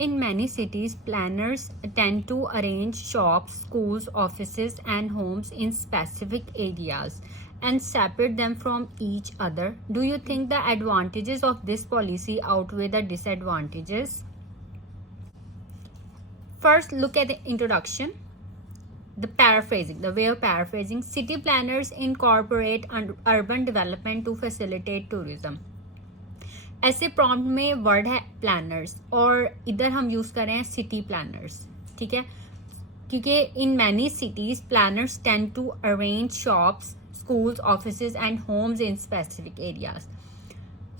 In many cities, planners tend to arrange shops, schools, offices, and homes in specific areas and separate them from each other. Do you think the advantages of this policy outweigh the disadvantages? First, look at the introduction. The way of paraphrasing. City planners incorporate urban development to facilitate tourism. ऐसे prompt में word है planners और इधर हम use कर रहे हैं city planners, ठीक है, क्योंकि in many cities planners tend to arrange shops, schools, offices, and homes in specific areas.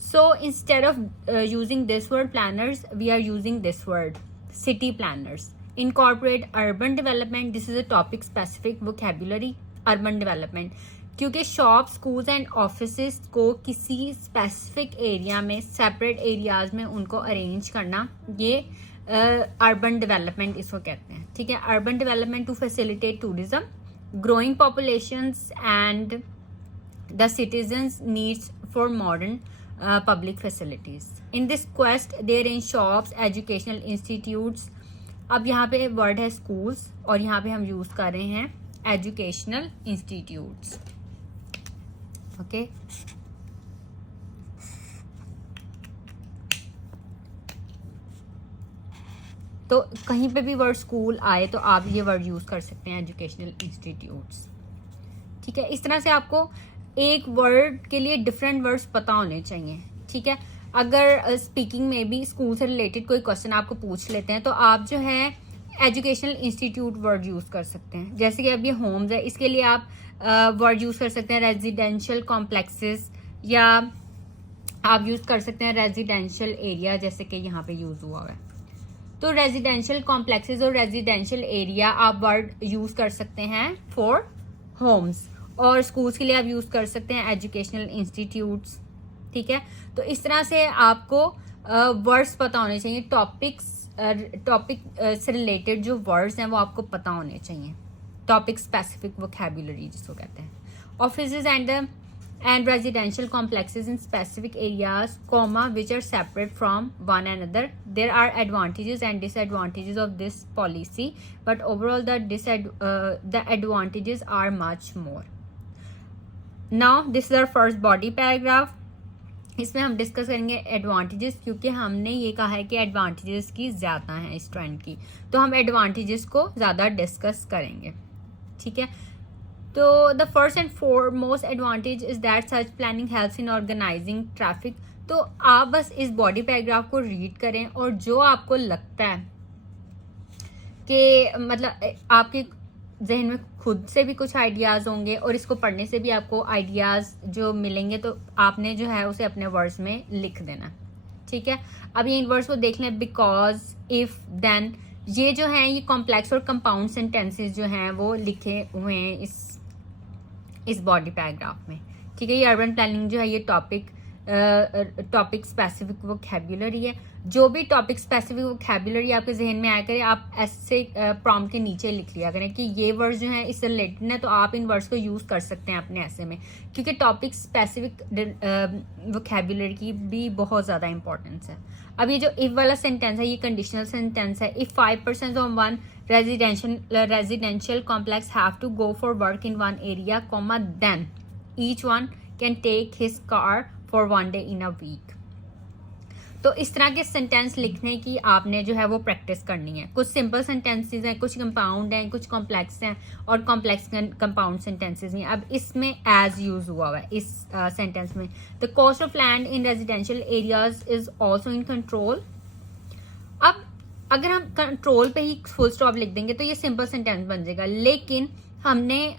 So instead of using this word planners, we are using this word city planners. Incorporate urban development. This is a topic specific vocabulary. Urban development, क्योंकि shop, schools and offices को किसी specific area में, separate areas में उनको arrange करना, ये urban development इसको कहते हैं, ठीक है. Urban development to facilitate tourism, growing populations and the citizens' needs for modern public facilities. In this quest, they arrange shops, educational institutes. अब यहाँ पे वर्ड है schools और यहाँ पे हम यूज कर रहे हैं educational institutes. Okay. तो कहीं पे भी वर्ड स्कूल आए तो आप ये वर्ड यूज कर सकते हैं एजुकेशनल इंस्टीट्यूट्स, ठीक है. इस तरह से आपको एक वर्ड के लिए डिफरेंट वर्ड्स पता होने चाहिए, ठीक है. अगर स्पीकिंग में भी स्कूल से रिलेटेड कोई क्वेश्चन आपको पूछ लेते हैं तो आप जो है एजुकेशनल इंस्टीट्यूट वर्ड यूज कर सकते हैं. जैसे कि अब ये होम्स है, इसके लिए आप वर्ड यूज कर सकते हैं रेजिडेंशियल कॉम्प्लेक्सेस, या आप यूज कर सकते हैं रेजिडेंशियल एरिया, जैसे कि यहाँ पे यूज हुआ है. तो रेजिडेंशियल कॉम्प्लेक्सेस और रेजिडेंशियल एरिया आप वर्ड यूज कर सकते हैं फॉर होम्स, और स्कूल्स के लिए आप यूज कर सकते हैं एजुकेशनल इंस्टीट्यूट्स, ठीक है. तो इस तरह से आपको वर्ड्स पता होने चाहिए. टॉपिक से रिलेटेड जो वर्ड्स हैं वो आपको पता होने चाहिए. टॉपिक स्पेसिफिक वोकैबुलरी जिसको कहते हैं. Offices and residential complexes in specific areas, which are separate from one another. There are advantages and disadvantages of this policy, but overall the advantages are much more. Now this is our first body paragraph. इसमें हम discuss करेंगे advantages, क्योंकि हमने ये कहा है कि advantages की ज़्यादा हैं इस ट्रेंड की, तो हम एडवांटेजेस को ज़्यादा डिस्कस करेंगे, ठीक है. तो the first and foremost advantage is that such planning helps in organising traffic. तो आप बस इस बॉडी पैराग्राफ को रीड करें और जो आपको लगता है कि मतलब आपके जहन में खुद से भी कुछ आइडियाज़ होंगे और इसको पढ़ने से भी आपको आइडियाज़ जो मिलेंगे, तो आपने जो है उसे अपने वर्ड्स में लिख देना, ठीक है. अब ये इन वर्ड्स को देख लें. बिकॉज, इफ, देन, ये जो हैं ये कॉम्प्लेक्स और कंपाउंड सेंटेंसेस जो हैं वो लिखे हुए हैं इस बॉडी पैराग्राफ में, ठीक है. ये अर्बन प्लानिंग जो है ये टॉपिक स्पेसिफिक वोकैबुलरी है. जो भी टॉपिक स्पेसिफिक वोकैबुलरी आपके जहन में आया करे, आप ऐसे प्रॉम्प्ट के नीचे लिख लिया करें कि ये वर्ड्स जो हैं इससे रिलेटेड है, तो आप इन वर्ड्स को यूज कर सकते हैं अपने ऐसे में, क्योंकि टॉपिक स्पेसिफिक वोकैबुलरी की भी बहुत ज़्यादा इंपॉर्टेंस है. अब ये जो इफ वाला सेंटेंस है ये कंडीशनल सेंटेंस है. If 5% of one residential complex have to go for work in one area, then each one can take his car for one day in a week. तो इस तरह के सेंटेंस लिखने की आपने जो है वो प्रैक्टिस करनी है. कुछ सिंपल सेंटेंसेस हैं, कुछ कंपाउंड हैं, कुछ कॉम्प्लेक्स हैं, और कॉम्प्लेक्स कंपाउंड सेंटेंसेस हैं. अब इसमें एज यूज हुआ है इस सेंटेंस में. The cost of land in residential areas is also in control. अब अगर हम कंट्रोल पे ही फुल स्टॉप लिख देंगे तो ये सिंपल सेंटेंस बन जाएगा, लेकिन हमने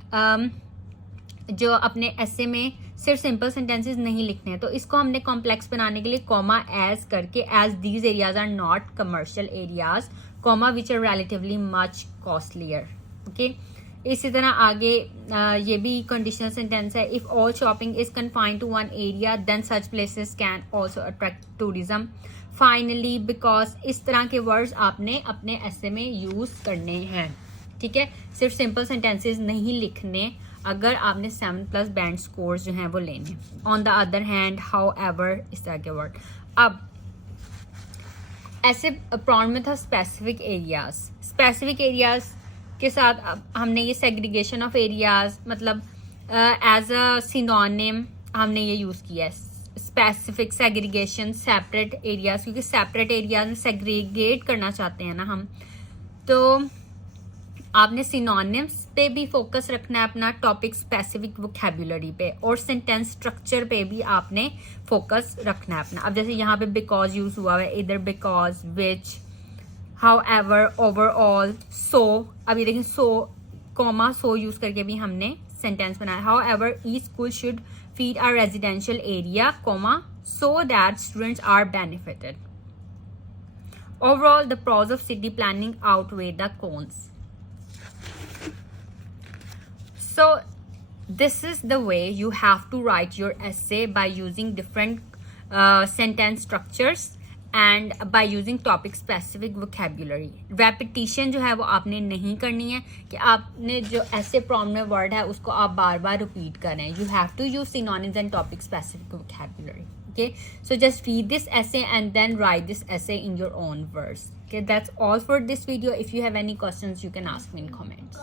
जो अपने ऐसे में सिर्फ सिंपल सेंटेंसेस नहीं लिखने हैं, तो इसको हमने कॉम्प्लेक्स बनाने के लिए कॉमा एज करके, as these areas are not commercial areas, comma which are relatively much costlier. Okay. इसी तरह आगे ये भी कंडीशनल सेंटेंस है. If all shopping is confined to one area then such places can also attract tourism. Finally, because, इस तरह के words आपने अपने ऐसे में यूज करने हैं, ठीक है. सिर्फ सिंपल सेंटेंसेस नहीं लिखने अगर आपने 7+ बैंड स्कोर्स जो हैं वो लेने. On the other hand, how ever, इस तरह के वर्ड. अब ऐसे प्रॉन में था स्पेसिफिक एरियाज। स्पेसिफिक एरियाज के साथ अब हमने ये सेग्रीगेशन ऑफ एरियाज मतलब एज अ सिनोनिम हमने ये यूज किया है। स्पेसिफिक, सेग्रीगेशन, सेपरेट एरियाज, क्योंकि सेपरेट एरियाज में सेग्रीगेट करना चाहते हैं ना हम, तो आपने सिनोनिम्स पे भी फोकस रखना है अपना, टॉपिक स्पेसिफिक वोकैबुलरी पे, और सेंटेंस स्ट्रक्चर पे भी आपने फोकस रखना है अपना। अब जैसे यहाँ पे बिकॉज यूज हुआ है, इधर बिकॉज, विच, हाउएवर, ओवरऑल, सो। अब ये देखिए सो कॉमा सो यूज करके भी हमने सेंटेंस बनाया। However each school should feed a residential area comma so that students are benefited. Overall the pros of city planning outweigh the cons. So this is the way you have to write your essay, by using different sentence structures and by using topic specific vocabulary. Repetition जो है वो आपने नहीं करनी है कि आपने जो essay prompt में word है उसको आप बार बार repeat करें. You have to use synonyms and topic specific vocabulary. Okay, so just read this essay and then write this essay in your own words. Okay, that's all for this video. If you have any questions, you can ask me in comments.